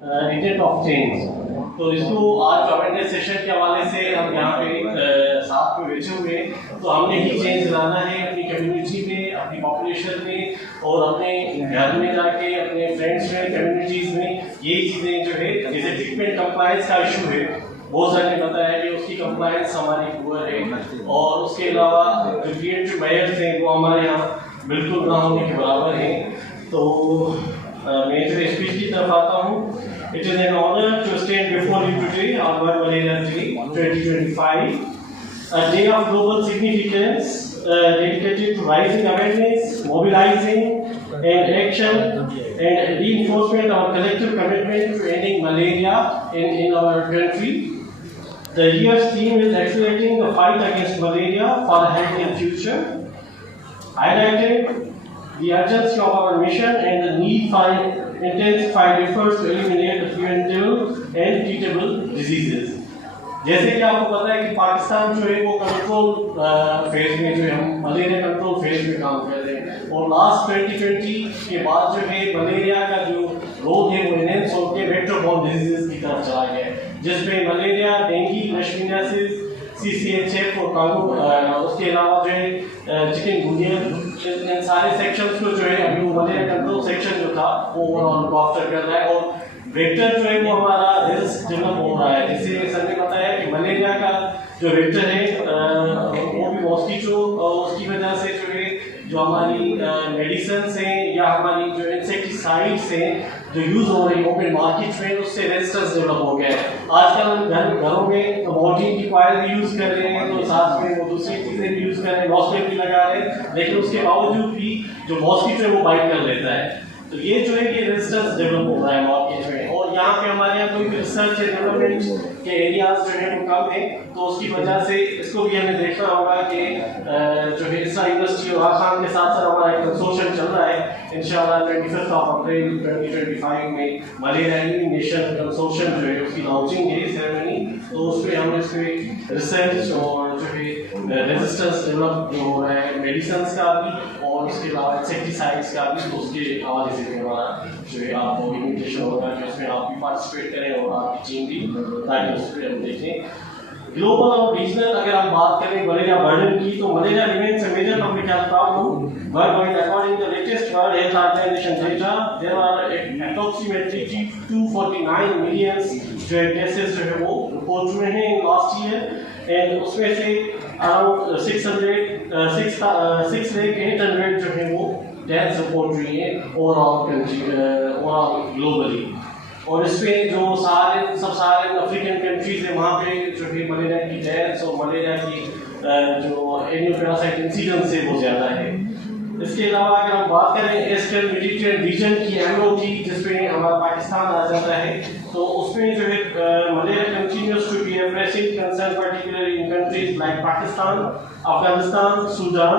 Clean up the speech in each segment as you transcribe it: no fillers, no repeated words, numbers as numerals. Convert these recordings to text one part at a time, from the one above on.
Agent of change. तो इसको आज अवेयरनेस सेशन के हवाले से हम यहाँ पे साथ में बैठे हुए हैं। तो हमने ही चेंज लाना है अपनी कम्युनिटी में, अपनी पॉपुलेशन में और अपने घर में जाके अपने फ्रेंड्स में, कम्युनिटीज़ में यही चीज़ें जो है, जैसे ट्रीटमेंट कंप्लायंस का इशू है, बहुत सारे ने बताया कि उसकी कंप्लायंस हमारी पुअर है और उसके अलावा जो प्रिवेंटिव मेजर्स हैं वो हमारे यहाँ बिल्कुल ना होने के बराबर हैं। तो मैं जो स्पीच की तरफ आता हूँ। It is an honor to stand before you today on World Malaria Day 2025, a day of global significance dedicated to raising awareness, mobilizing and action and reinforcement of our collective commitment to ending malaria in our country. The year's theme is accelerating the fight against malaria for a healthy future, highlighting the urgency of our mission and the need for intensified efforts to eliminate the preventable and treatable diseases. जैसे कि आपको पता है कि पाकिस्तान जो है वो control phase में जो है हम मलेरिया कंट्रोल फेज में काम कर रहे हैं और लास्ट 2020 के बाद जो है मलेरिया का जो रोग है वो एनहेंस होकर वेक्टर बॉर्न डिजीजेस की तरफ चला गया है, जिसमें मलेरिया, डेंगू, लेशमानियासिस, CCHF और कानू, उसके अलावा जो है चिकनगुनिया, इन सारे सेक्शंस को जो है अभी मलेरिया कंट्रोल सेक्शन जो था वो ओवरऑल कॉफ्टर कर रहा है और वेक्टर जो है वो हमारा रिस्क डेवलप हो रहा है। जैसे सर ने बताया कि मलेरिया का जो वेक्टर है वो भी मॉस्किटो, उसकी वजह से जो है जो हमारी मेडिसिन हैं या हमारी जो इंसेक्टिसाइड्स हैं जो यूज़ हो रही है ओपन मार्केट में, उससे रेजिस्टेंस डेवलप हो गया है। आजकल हम घरों में मॉर्टिन की कॉइल भी यूज़ कर रहे हैं, तो साथ में वो दूसरी चीज़ें भी यूज़ कर रहे हैं, मॉस्किटो भी लगा रहे हैं, लेकिन उसके बावजूद भी जो मॉस्किटो है वो बाइट कर लेता है। तो ये जो है कि रेजिस्टेंस डेवलप हो रहा है मार्केट में और यहाँ पे हमारे यहाँ कोई रिसर्च डेवलपमेंट के एरियाज जो है वो कम है, तो उसकी वजह से इसको भी हमें देखना होगा कि जो है इसरा यूनिवर्सिटी और खान के साथ साथ हमारा एक कंसोर्शियम चल रहा है। इंशाल्लाह 25 अप्रैल 2025 में मलेरिया नेशन कंसोर्शियम जो है उसकी लॉन्चिंग है सेरेमनी, तो उसमें हम इसमें रिसर्च और जो है रेजिस्टेंस डेवलप जो हो रहा है मेडिसिन का भी और उसके अलावा इंसेक्टिसाइड्स का भी, तो उसके हवाले से हमारा जो है आपको इन्विटेशन होगा कि उसमें आप भी पार्टिसिपेट करें और आपकी टीम भी, ताकि उस पर हम देखें। ग्लोबल और रीजनल अगर हम बात करें मलेरिया बर्डन की, तो malaria remains a major public health problem worldwide according to the latest World Health Organization data. There are approximately 249 million जो केसेस जो है वो रिपोर्ट हुए हैं इन लास्ट ईयर एंड उसमें से अराउंड 6,800 जो है वो डेथ्स रिपोर्ट हुई है ओवरऑल कंट्री, ओवरऑल ग्लोबली। और इसमें जो सब सारे अफ्रीकन कंट्रीज है वहाँ पे जो है मलेरिया की डेथ्स और मलेरिया की जो एनियोपेरासाइट इंसिडेंस है वो ज़्यादा है। इसके अलावा अगर हम बात करें ईस्टर्न मेडिटेरियन रीजन की एमओ की, जिसमें हमारा पाकिस्तान आ जाता है, तो उसमें जो है malaria continues to be a pressing concern particularly in countries like Pakistan, Afghanistan, Sudan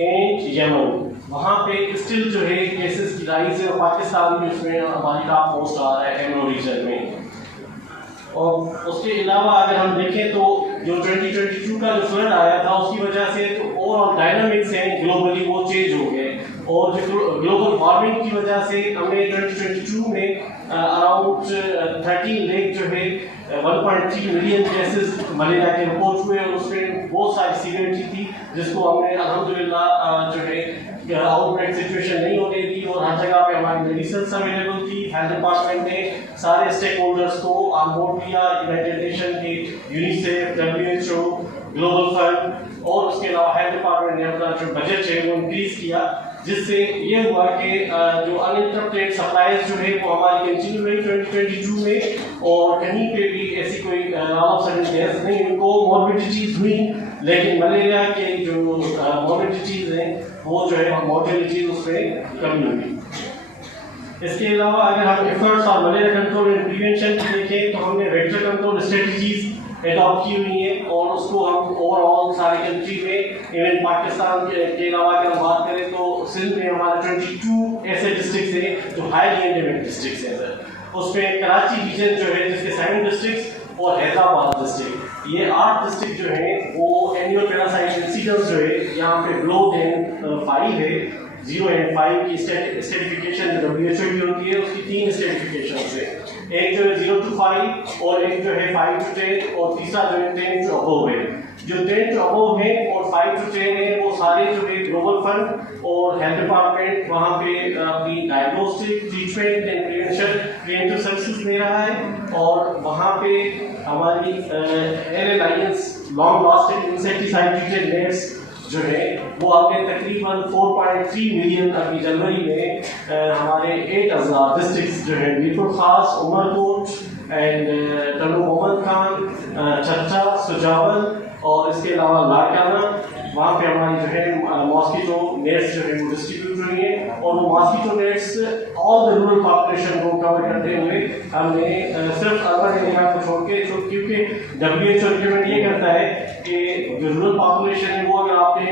and Yemen. वहाँ पे स्टिल जो है केसेस की राइज है और पाकिस्तान में उसमें हमारी टॉप पोस्ट आ रहा है एमओ रीजन में। और उसके अलावा अगर हम देखें तो जो 2022 का जो फ्लड आया था उसकी वजह से तो ओवरऑल डायनामिक्स हैं ग्लोबली वो चेंज हो गए और जो ग्लोबल वार्मिंग की वजह से हमें 2022 में अराउंड 13 लेख जो है 1.3 मिलियन केसेस मलेरिया के रिपोर्ट हुए और उसमें बहुत सारी सीवियरिटी थी, जिसको हमने अल्हम्दुलिल्लाह जो है आउटब्रेक सिचुएशन नहीं होने दी और हर जगह पे हमारी मेडिसिन अवेलेबल थी। हेल्थ डिपार्टमेंट ने सारे स्टेक होल्डर्स को ऑन बोर्ड लिया, यूनाइटेड नेशन के यूनिसेफ, WHO, ग्लोबल फंड और उसके अलावा हेल्थ डिपार्टमेंट ने अपना जो बजट है वो इंक्रीज किया, जिससे ये हुआ कि जो अनइंटरप्टेड सप्लाईज जो है वो हमारी कंटिन्यू रही 2022 में और कहीं पे भी ऐसी कोई ऑफ सडन डेथ नहीं, उनको मॉर्बिडिटीज हुई, लेकिन मलेरिया के जो मॉर्बिडिटीज हैं वो जो है मॉर्टेलिटी उसमें कमी हुई। इसके अलावा अगर हम एफर्ट्स और मलेरिया कंट्रोल एंड प्रिवेंशन देखें तो हमने वेक्टर कंट्रोल स्ट्रेटजीज एडॉप्ट की हुई हैं और उसको हम ओवरऑल सारी कंट्री में, इवन पाकिस्तान के अलावा अगर हम बात करें तो सिंध में हमारे 22 ऐसे डिस्ट्रिक्ट्स हैं जो हाईली एंडेमिक डिस्ट्रिक्ट्स हैं सर। उसमें कराची रीजन जो है जिसके 7 डिस्ट्रिक्ट्स और हैदराबाद डिस्ट्रिक्ट, ये 8 डिस्ट्रिक्ट जो हैं वो एनियोपेरासाइट इंसिडेंस जो है यहाँ पे ग्लो 5 है, 0 एंड 5 की स्टेटिफिकेशन WHO की होती है, उसकी 3 स्टेटिफिकेशन है। एक जो है 0 to 5 और एक जो है 5 to 10 और तीसरा जो है 10 to above है। जो 10 to above है और 5 to 10 है वो सारे जो है ग्लोबल फंड और हेल्थ डिपार्टमेंट वहाँ पे अपनी diagnostic treatment and preventive services दे रहा है। और वहाँ पे हमारी alliance long lasting insecticide treated nets जो है वो आपने तकरीबन 4.3 मिलियन अभी जनवरी में हमारे 8000 डिस्ट्रिक्ट जो है मीरपुर खास, उमरकोट एंड टनू मोहम्मद खान, चच्चा, सुजावल और इसके अलावा लाड़काना वहाँ पे हमारी जो है मॉस्किटो नेट्स जो है वो डिस्ट्रीब्यूट हुई है। और वो mosquito nets all the rural population को कवर करते हुए हमने सिर्फ अर्बन एरिया को छोड़ के, क्योंकि WHO रिकमेंड ये करता है कि जो रूरल पॉपुलेशन है वो अगर आपने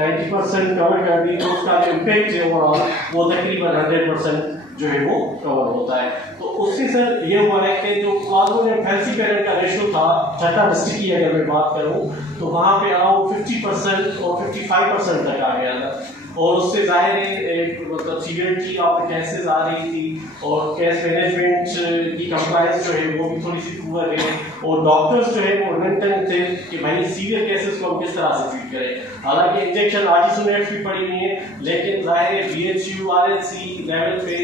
90% कवर कर दी तो उसका जो इम्पैक्ट है ओवरऑल वो तकरीबन 100% जो है वो कवर होता है। तो उससे सर ये हुआ है कि जो ऑलमोस्ट फैंसी पेरेंट का रेशो था छठा डिस्ट्रिक्ट की अगर मैं बात करूँ तो वहाँ पे अराउंड 50% और 55% तक आ गया था। और उससे जाहिर है मतलब सीवियरिटी ऑफ केसेस आ रही थी और केस मैनेजमेंट की कंप्लायंस जो है वो भी थोड़ी सी पुअर है और डॉक्टर्स जो है वो रिलेक्टेंट थे कि भाई सीवियर केसेस को हम किस तरह से ट्रीट करें। हालांकि इंजेक्शन आर्टिसोनेट्स भी पड़ी हुई है लेकिन जाहिर है BHU RLC लेवल पे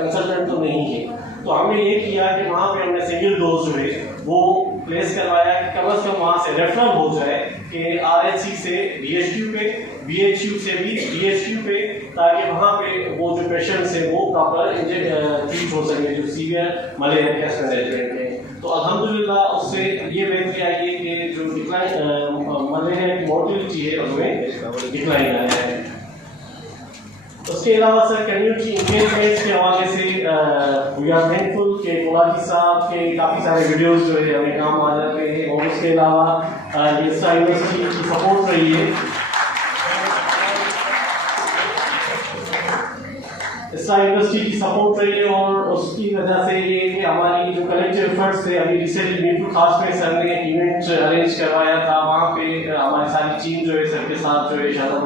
कंसल्टेंट तो नहीं है। तो हमने ये किया कि वहाँ पे हमने सिंगल डोज जो है वो प्लेस करवाया कि कम से कम वहाँ से रेफरल हो जाए कि RLC से BHU पे, BHU से भी BHU पे, ताकि वहाँ पे वो जो पेशेंट्स है वो प्रॉपर ट्रीट हो सके जो सीवियर मलेरिया केस मैनेजमेंट है। तो अल्हम्दुलिल्लाह उससे ये बेहतरी आई है कि जो डिक्लाइन मलेरिया की मॉर्टिलिटी है उसमें डिक्लाइन आया है। उसके अलावा सर कम्युनिटी इंगेजमेंट के हवाले से वी आर थैंकफुल कि कोलाजी साहब के काफ़ी सारे वीडियोस जो है हमें काम आ जाते हैं। और उसके अलावा ये यूनिवर्सिटी की सपोर्ट रही है, यूनिवर्सिटी की सपोर्ट रही है और उसकी वजह से ये कि हमारी जो कलेक्टिव एफर्ट्स थे, अभी रिसेंटली मीरपुर खास में सर ने इवेंट अरेंज करवाया था, वहाँ पे हमारी सारी टीम जो है सर के साथ जो है शादा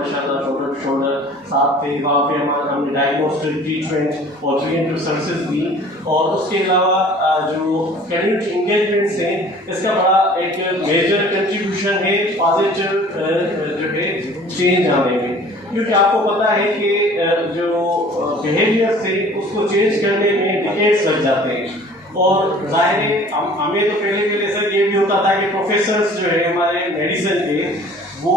शोल्डर टू शोल्डर साथ थे। वहाँ पे हमने डायग्नोस्टिक ट्रीटमेंट और प्रिवेंटिव सर्विसेज दी। और उसके अलावा जो कम्युनिटी इंगेजमेंट से इसका बड़ा एक मेजर कंट्रीब्यूशन है पॉजिटिव जो है चेंज आने में, क्योंकि आपको पता है कि जो बिहेवियर से उसको चेंज करने में डिकेड्स लग जाते हैं। और जाहिर है हमें तो पहले सर ये भी होता था कि प्रोफेसर्स जो है हमारे मेडिसिन के वो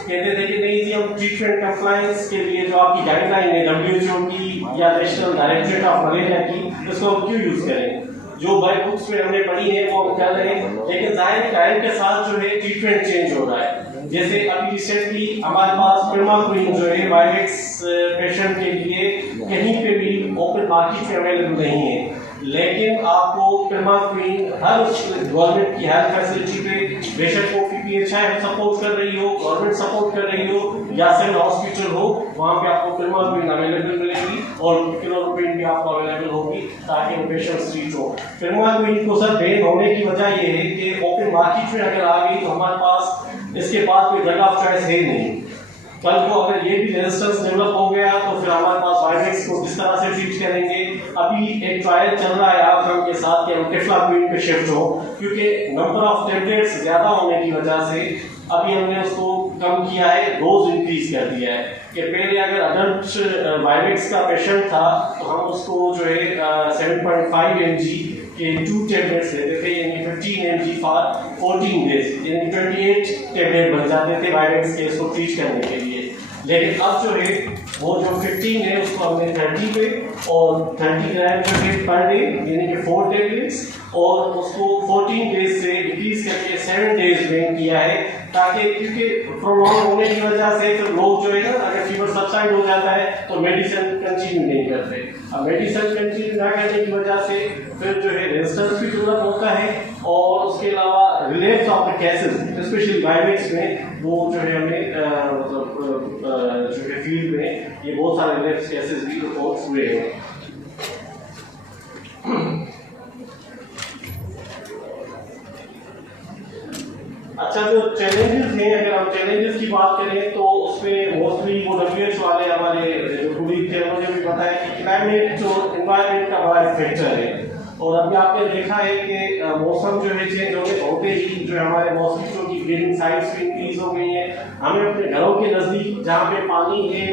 कहते थे कि नहीं जी हम ट्रीटमेंट कंप्लायंस के लिए जो आपकी गाइडलाइन है WHO की या नेशनल डायरेक्टरेट ऑफ मलेरिया की उसको हम क्यों यूज करें, जो बाई बुक्स में हमने पढ़ी है वो हम कर रहे हैं। लेकिन जाहिर टाइम के साथ जो है ट्रीटमेंट चेंज हो रहा है। जैसे अभी रिसेंटली हमारे पास पिर्माक्विन जो है वायरस पेशेंट के लिए कहीं पे भी ओपन मार्केट में अवेलेबल नहीं है, लेकिन आपको पिर्माक्विन हर गवर्नमेंट की हेल्थ फैसिलिटी पे बेशक वो PPHI सपोर्ट कर रही हो, गवर्नमेंट सपोर्ट कर रही हो या सिविल हॉस्पिटल हो, वहाँ पे आपको पिर्माक्विन अवेलेबल मिलेगी और क्लोरोक्विन भी आपको अवेलेबल होगी ताकि वो पेशेंट्स ट्रीट हो। पिर्माक्विन को सर बैन होने की वजह ये है कि ओपन मार्केट में अगर आ गई तो हमारे पास इसके बाद कोई ड्रग ऑफ चॉइस है नहीं। कल को अगर ये भी रेजिस्टेंस डेवलप हो गया तो फिर हमारे पास वायरस को किस तरह से ट्रीट करेंगे। अभी एक ट्रायल चल रहा है आउटकम के साथ कि हम टेफ्लाक्विन पे शिफ्ट हो, क्योंकि नंबर ऑफ टेबलेट्स ज्यादा होने की वजह से अभी हमने उसको कम किया है, डोज इंक्रीज कर दिया है कि पहले अगर अडल्ट वायरस का पेशेंट था तो हम उसको जो है 7.5 mg के 2 टेबलेट्स लेते थे, यानी 15 mg फॉर 14 डेज, यानी 28 टेबलेट बन जाते थे वायरस के इसको ट्रीट करने के लिए। लेकिन अब जो है वो जो 15 है उसको हमने 30 पे और 30 ग्राम जो है पर डे यानी कि 4 टेबलेट्स और उसको 14 डेज से डिक्रीज करके 7 डेज में किया है, ताकि क्योंकि प्रोलॉन्ग होने की वजह से फिर लोग जो है ना अगर फीवर सबसाइड हो जाता है तो मेडिसिन कंटिन्यू नहीं करते। अब मेडिसिन कंटिन्यू ना करने की वजह से फिर जो है रेजिस्टेंस भी डेवलप होता है और उसके अलावा relapse of the cases specially virus में वो जो है हमें मतलब जो है फील्ड में ये बहुत सारे रिलेप्स केसेस भी रिपोर्ट हुए हैं। अच्छा, जो चैलेंजेस हैं, अगर हम चैलेंजेस की बात करें तो उसमें मोस्टली वो WHO वाले हमारे जो कुलीग थे उन्होंने भी बताया कि क्लाइमेट जो एनवायरनमेंट का बड़ा फैक्टर है और अभी आपने देखा है कि मौसम जो है चेंज होते ही जो हमारे मॉस्किटो की ब्रीडिंग साइट्स भी इंक्रीज हो गई है। हमें अपने घरों के नज़दीक जहाँ पे पानी है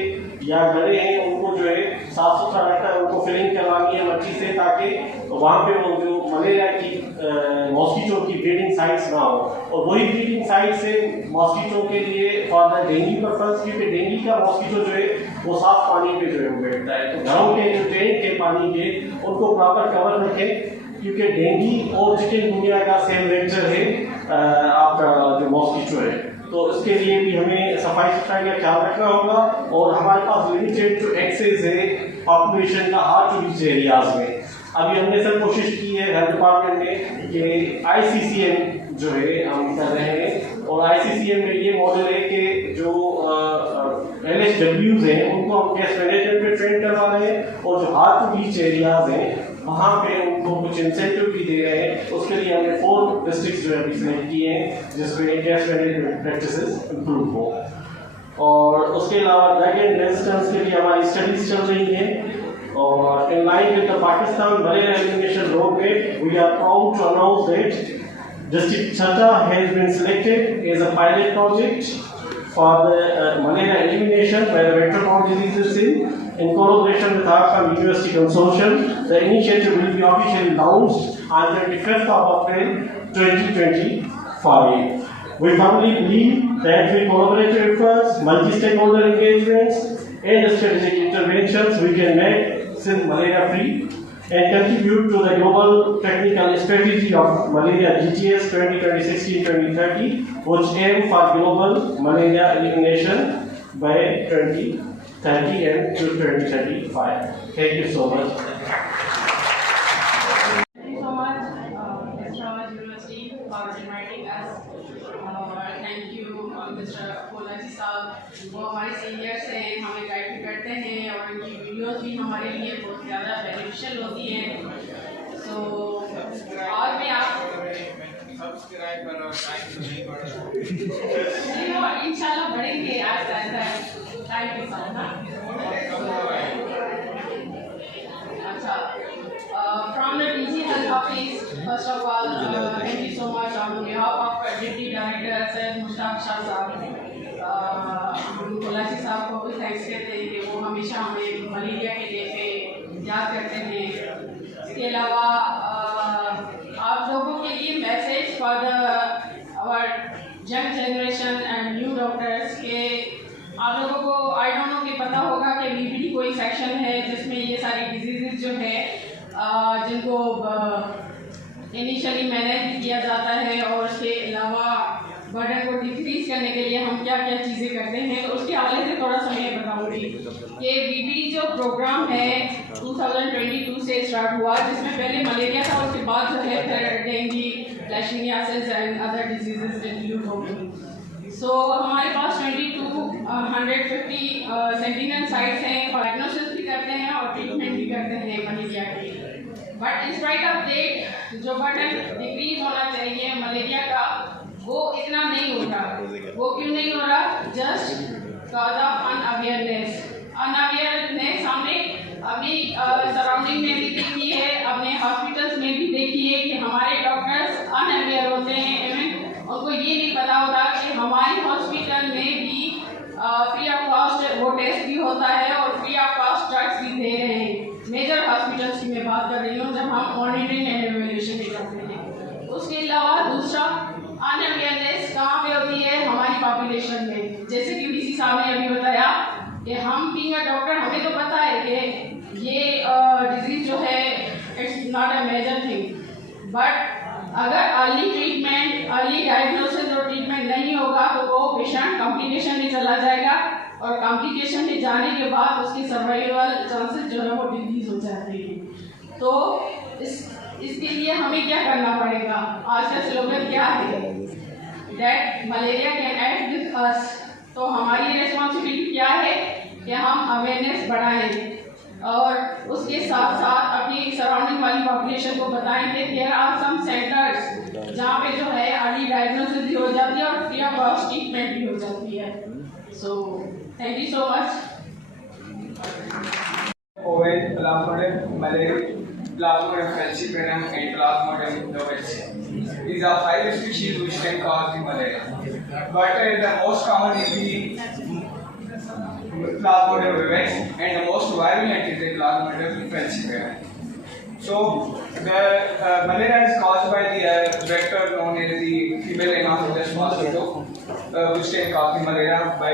या गड्ढे हैं उनको जो है साफ सुथरा रखना है, उनको फिलिंग करवानी है मट्टी से, ताकि वहाँ पे वो जो मलेरिया की मॉस्किटो की ब्रीडिंग साइट्स ना हो। और वही ब्रीडिंग साइट से मॉस्किटो के लिए फॉर द डेंगू पर्पस, क्योंकि डेंगू का मॉस्किटो जो है वो साफ पानी पे जो है वो बैठता है। तो घरों के जो टैंक के पानी के उनको प्रॉपर कवर रखें, क्योंकि डेंगू और चिकनगुनिया का सेम वेक्टर है आपका जो मॉस्किटो है। तो इसके लिए भी हमें सफाई सुथराई का ख्याल रखना होगा। और हमारे पास लिमिटेड जो एक्सेस है पॉपुलेशन का हार्ड टू रीच एरियाज में। अभी हमने सर कोशिश की है हेल्थ डिपार्टमेंट में कि ICCM जो है हम कर रहे हैं, और ICCM में ये मॉडल है कि जो LHWs हैं उनको हम केस मैनेजमेंट में ट्रेन करवा रहे हैं, और जो हार्ड टू रीच एरियाज हैं वहाँ पे उनको कुछ इंसेंटिव भी दे रहे हैं। उसके लिए हमने 4 डिस्ट्रिक्ट जो है अभी सिलेक्ट किए हैं जिसमें केस मैनेजमेंट प्रैक्टिसेस इंप्रूव हो। और उसके अलावा ड्रग एंड रेजिस्टेंस के लिए हमारी स्टडीज चल रही है। और in line with the Pakistan Malaria Elimination Roadmap, we are proud to announce that District Chhatra has been selected as a pilot project for the malaria elimination by the vector-borne diseases in collaboration with Assam University Consortium. The initiative will be officially launched on 25th of April 2025. We firmly believe that with collaborative efforts, multi-stakeholder engagements, and strategic interventions, we can make Sindh malaria free and contribute to the global technical strategy of malaria GTS 2016-2030, which aim for global malaria elimination by 2030 and to 2035. Thank you so much. Thank you so much, Mr. University, for inviting us. Thank you, Mr. Polaji साहब, वो हमारे seniors हैं, हमें guide भी करते हैं और इनकी वीडियोस भी हमारे लिए बहुत ज़्यादा बेनिफिशियल होती हैं। सो और मैं आप सब्सक्राइब करो, टाइम तो नहीं बढ़ा, इंशाल्लाह बढ़ेंगे आज टाइम के साथ ना। अच्छा, from the DG Health Office, first of all, thank you so much on behalf of Deputy Director Syed Mushtaq Shah साहब, हम कोलाची साहब को भी थैंक्स कहते हैं कि वो हमेशा हमें मलेरिया के लिए याद करते हैं। इसके अलावा आप लोगों के लिए message for our young generation and new doctors के आप लोगों को आई डोंट नो कि पता होगा कि VPD कोई सेक्शन है जिसमें ये सारी डिजीजेज जो है जिनको इनिशियली मैनेज किया जाता है, और उसके अलावा बर्डन को डिक्रीज करने के लिए हम क्या क्या चीज़ें करते हैं, तो उसके हवाले से थोड़ा सा मैं बताऊँगी कि VPD जो प्रोग्राम है 2022 से स्टार्ट हुआ, जिसमें पहले मलेरिया था, उसके बाद जो है फिर dengue, leishmaniasis and other diseases include हो गई। सो हमारे पास 2250 सेंटिनल साइट्स हैं, डायग्नोसिस भी करते हैं और ट्रीटमेंट भी करते हैं मलेरिया की। But in spite of that जो बर्डन डिक्रीज होना चाहिए मलेरिया का, वो इतना नहीं हो रहा। वो क्यों नहीं हो रहा? Just because of unawareness. हमने अपनी सराउंडिंग में भी देखी है, अपने हॉस्पिटल्स में भी देखी है कि हमारे डॉक्टर्स अनअवेयर होते हैं। इवन उनको ये नहीं पता होता कि हमारे हॉस्पिटल में भी फ्री ऑफ कॉस्ट वो टेस्ट भी होता है और फ्री ऑफ कॉस्ट ड्रग्स भी दे रहे हैं। मेजर हॉस्पिटल्स की मैं बात कर रही हूँ जब हम मॉनिटरिंग एंड इवैल्यूएशन भी करते हैं। उसके अलावा दूसरा अनअवेयरनेस कहाँ पे होती है? हमारी पॉपुलेशन में। जैसे कि DC साहब ने अभी बताया कि हम बीइंग अ डॉक्टर हमें तो पता है कि ये डिजीज जो है it's not a major thing, but अगर अर्ली ट्रीटमेंट, अर्ली डायग्नोसिस और ट्रीटमेंट नहीं होगा तो वो पेशेंट कॉम्प्लिकेशन में चला जाएगा, और कॉम्प्लिकेशन में जाने के बाद उसकी सर्वाइवल चांसेस जो है वो डिक्रीज हो जाते हैं। तो इसके लिए हमें क्या करना पड़ेगा? आज का स्लोगन क्या है? That malaria can act with us. तो हमारी रिस्पॉन्सिबिलिटी क्या है कि हम अवेयरनेस बढ़ाएं और उसके साथ साथ अपनी सराउंडिंग वाली पॉपुलेशन को बताएं कि देयर आर सम सेंटर्स जहाँ पे जो है अर्ली डायग्नोसिस भी हो जाती है और फ्री ऑफ कॉस्ट ट्रीटमेंट भी हो जाती है। So thank you so much. Owen, Plasmodium malaria, Plasmodium falciparum, and Plasmodium vivax. These are 5 species which can cause the malaria. But the most common is the Plasmodium vivax, and the most virulent is the Plasmodium falciparum. So the malaria is caused by the vector known as the female Anopheles mosquito, which can cause the malaria by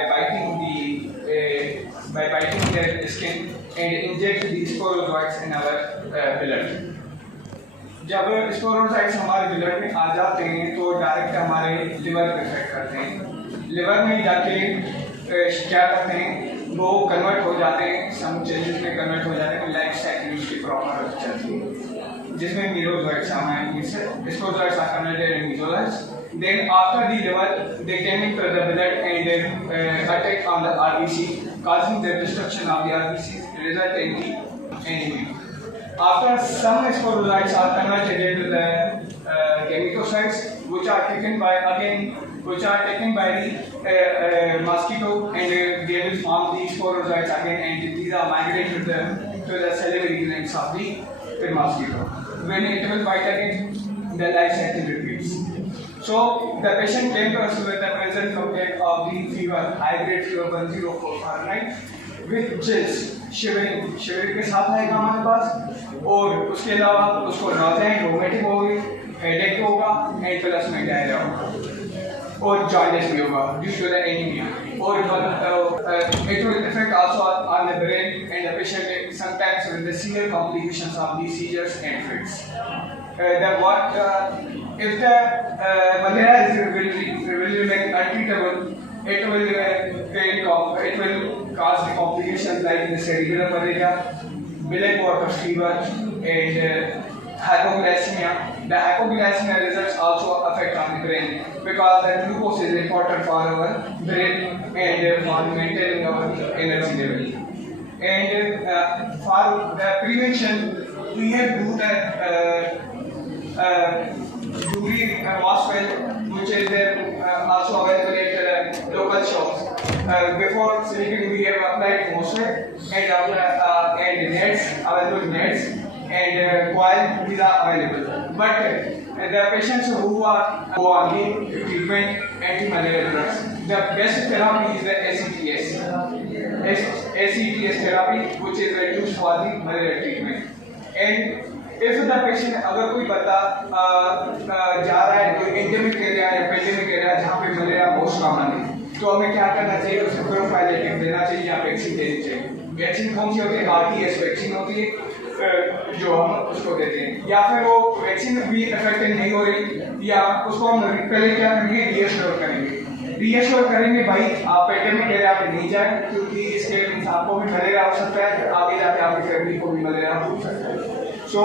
biting their skin and inject the sporozoites in our blood. जब sporozoites हमारे blood में आ जाते हैं तो direct हमारे liver पे effect करते हैं। लिवर में जाके क्या करते हैं, वो कन्वर्ट हो जाते हैं, सम चेंजेस में कन्वर्ट हो जाते हैं, लाइफ साइकिल उसकी प्रॉपर चलती है, जिसमें मीरोजोइट्स शामिल हैं। Sporozoites are converted in merozoites. Then after the liver, they came into the blood and attack on the RBC, causing the destruction of the RBC, result in the anemia. After some sporozoites are converted into the gametocytes, which are taken by the mosquito, and they will form the sporozoites again, and these are migrated to the salivary glands of the mosquito. When it will bite again, the life cycle repeats. So the patient came to us with the present complaint of the fever, high grade fever 104 Fahrenheit, with chills, shivering के साथ आएगा हमारे पास, और उसके अलावा उसको नाज़ें, rheumatic होगी, headache होगा, एंड प्लस में डायरिया होगा, और जॉन्डिस भी होगा ड्यू टू द एनीमिया, और it will affect also on the brain, and the patient sometimes with the severe complications of the seizures and fits. If the malaria will remain untreatable, it will cause the complications like the cerebral malaria, black water fever, and hypoglycemia. The hypoglycemia results also affect on the brain, because the glucose is important for our brain and for maintaining our energy level. And for the prevention, we have to do the Dury wash well, which is also available at local shops. Before sleeping, we have applied moisture and nets, available nets, and coil. These are available. But the patients who are on the treatment anti-malarial drugs, the best therapy is the ACTS therapy, which is used for the malaria treatment. And if the patient, अगर कोई बंदा जा रहा है कोई endemic area या pandemic area जहाँ पे मलेरिया बहुत कॉमन है, तो हमें क्या करना चाहिए, उसे प्रोफाइलेटिक देना चाहिए या वैक्सीन देनी चाहिए। वैक्सीन कौन सी होती है? RTS वैक्सीन होती है जो हम उसको देते हैं, या फिर वो वैक्सीन भी इफेक्टिव नहीं हो रही, या उसको हम पहले क्या करेंगे, रीएश्योर करेंगे भाई आप पेंडेमिक एरिया पे नहीं जाए, क्योंकि इसके आपको भी मलेरिया हो सकता है, फिर आगे जाके आपकी फैमिली को भी मलेरिया हो सकता है। So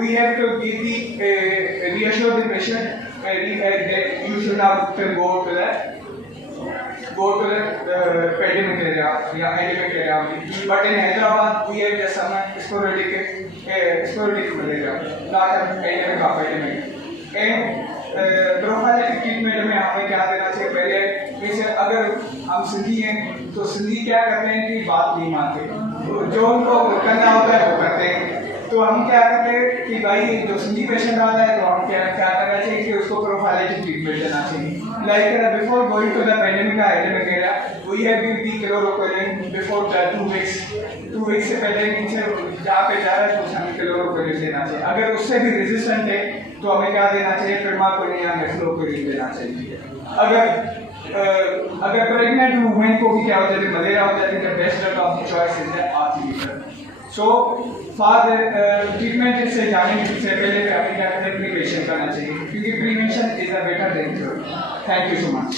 we have to give reassure the patient that you should not go to the pandemic area या endemic area. But in Hyderabad we have just some sporadic malaria, not endemic or pandemic. And prophylactic treatment में हमें क्या देना चाहिए? पहले जैसे अगर हम सिंधी हैं तो सिंधी क्या करते हैं कि बात नहीं मानते, जो उनको करना होता है वो करते हैं। तो हम क्या करते हैं कि भाई जो सिंधी पेशेंट आता है तो हम क्या करना चाहिए कि उसको प्रोफाइलेटिक ट्रीटमेंट देना चाहिए। Like before going to the pandemic epidemic area we have given the chloroquine before 2 weeks से पहले नीचे जहाँ पे जा रहा है तो हमें क्लोरोक्विन देना चाहिए। अगर उससे भी रेजिस्टेंट है तो हमें क्या देना चाहिए? प्रिमाक्विन या मेफ्लोक्विन देना चाहिए। अगर प्रेग्नेंट वुमेन को भी क्या हो जाती है, मलेरिया हो जाती है, the best drug of the choice is the artemether. So for treatment से जाने से पहले हमें क्या प्रिवेंशन करना चाहिए, क्योंकि prevention is a better than cure. Thank you so much.